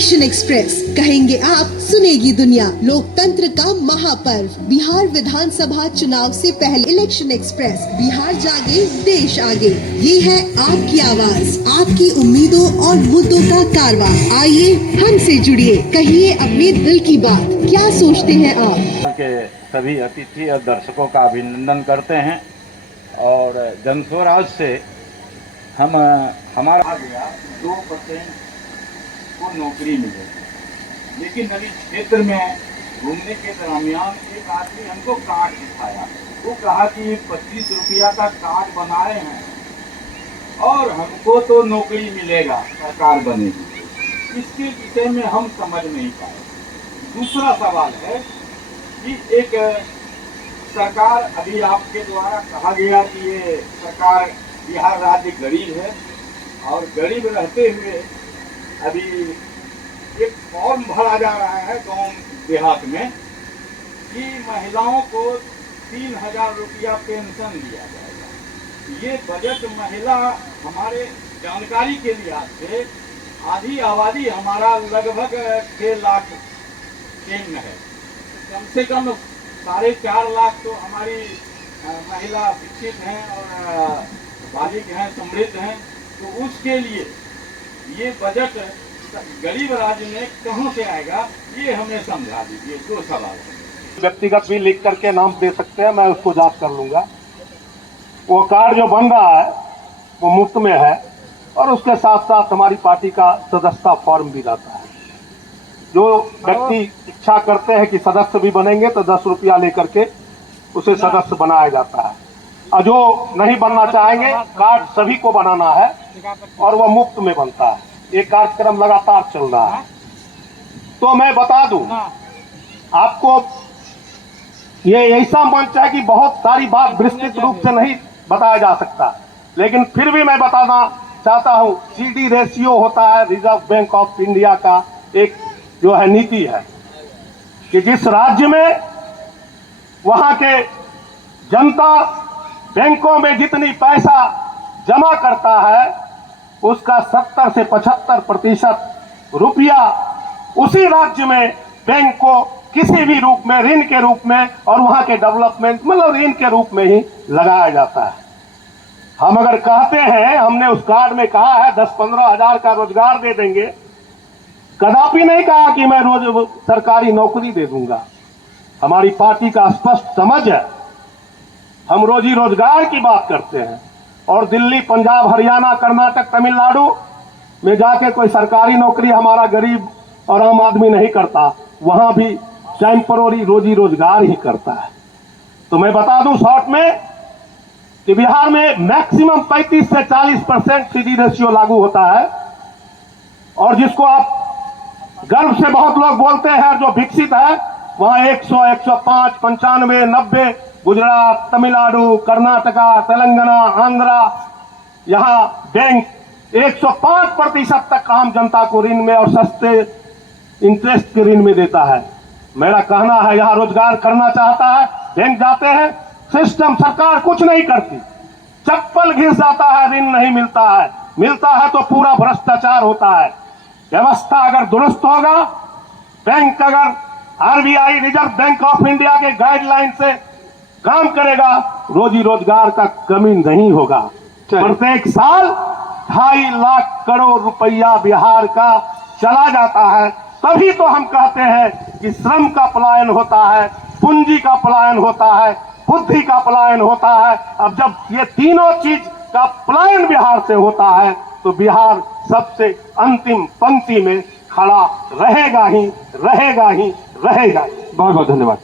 Election express, कहेंगे आप सुनेगी दुनिया। लोकतंत्र का महापर्व बिहार विधानसभा चुनाव से पहले इलेक्शन एक्सप्रेस, बिहार जागे देश आगे। ये है आपकी आवाज, आपकी उम्मीदों और मुद्दों का कारवां। आइए हमसे जुड़िए, कहिए अपने दिल की बात, क्या सोचते हैं आप। के सभी अतिथि और दर्शकों का अभिनंदन करते हैं और जनस्वराज से हमारा 2% को नौकरी मिलेगी, लेकिन नदी क्षेत्र में घूमने के दरमियान एक आदमी हमको कार्ड दिखाया। वो कहा कि 25 रुपया का कार्ड बनाए हैं और हमको तो नौकरी मिलेगा, सरकार बनेगी। इसके विषय में हम समझ नहीं पाए। दूसरा सवाल है कि एक सरकार, अभी आपके द्वारा कहा गया कि ये सरकार बिहार राज्य गरीब है और गरीब रहते हुए अभी एक फॉर्म भरा जा रहा है गांव देहात में कि महिलाओं को 3000 रुपया पेंशन दिया जाएगा। ये बजट महिला, हमारे जानकारी के लिहाज से आधी आबादी हमारा लगभग 6 लाख केंद्र है। कम से कम 4.5 लाख तो हमारी महिला शिक्षित हैं और बालिग हैं, समृद्ध हैं। तो उसके लिए ये बजट गरीब राज्य में कहां से आएगा, ये हमें समझा दीजिए। 2 सवाल है। व्यक्तिगत भी लिख करके नाम दे सकते हैं, मैं उसको जांच कर लूंगा। वो कार्ड जो बन रहा है वो मुफ्त में है और उसके साथ साथ हमारी पार्टी का सदस्यता फॉर्म भी रहता है। जो व्यक्ति इच्छा करते हैं कि सदस्य भी बनेंगे तो 10 रुपया लेकर के उसे सदस्य बनाया जाता है, और जो नहीं बनना चाहेंगे, कार्ड सभी को बनाना है और वह मुफ्त में बनता है। ये कार्यक्रम लगातार चल रहा है। तो मैं बता दूं आपको, ये ऐसा मंच है कि बहुत सारी बात विस्तृत रूप से नहीं बताया जा सकता, लेकिन फिर भी मैं बताना चाहता हूं। CD रेशियो होता है, रिजर्व बैंक ऑफ इंडिया का एक जो है नीति है कि जिस राज्य में वहां के जनता बैंकों में जितनी पैसा जमा करता है उसका 70 से 75% रुपया उसी राज्य में बैंक को किसी भी रूप में, ऋण के रूप में और वहां के डेवलपमेंट, मतलब ऋण के रूप में ही लगाया जाता है। हम अगर कहते हैं, हमने उस कार्ड में कहा है 10-15 हजार का रोजगार दे देंगे, कदापि नहीं कहा कि मैं रोज सरकारी नौकरी दे दूंगा। हमारी पार्टी का स्पष्ट समझ है, हम रोजी रोजगार की बात करते हैं और दिल्ली, पंजाब, हरियाणा, कर्नाटक, तमिलनाडु में जाके कोई सरकारी नौकरी हमारा गरीब और आम आदमी नहीं करता, वहां भी टेम्पररी रोजी रोजगार ही करता है। तो मैं बता दूं शॉर्ट में कि बिहार में मैक्सिमम 35 से 40% CD रेशियो लागू होता है, और जिसको आप गर्व से बहुत लोग बोलते हैं जो विकसित है, वहां 100, 105, 95, 90, गुजरात, तमिलनाडु, कर्नाटका, तेलंगाना, आंध्रा, यहां बैंक 105% तक आम जनता को ऋण में और सस्ते इंटरेस्ट के ऋण में देता है। मेरा कहना है, यहां रोजगार करना चाहता है, बैंक जाते हैं, सिस्टम, सरकार कुछ नहीं करती, चप्पल घिस जाता है, ऋण नहीं मिलता है, मिलता है तो पूरा भ्रष्टाचार होता है। व्यवस्था अगर दुरुस्त होगा, बैंक अगर RBI, reserve bank of India के गाइडलाइन से काम करेगा, रोजी रोजगार का कमी नहीं होगा। प्रत्येक साल 2.5 लाख करोड़ रुपया बिहार का चला जाता है। तभी तो हम कहते हैं कि श्रम का पलायन होता है, पूंजी का पलायन होता है, बुद्धि का पलायन होता है। अब जब ये तीनों चीज का पलायन बिहार से होता है तो बिहार सबसे अंतिम पंक्ति में खड़ा रहेगा ही रहेगा ही रहेगा। बहुत बहुत धन्यवाद।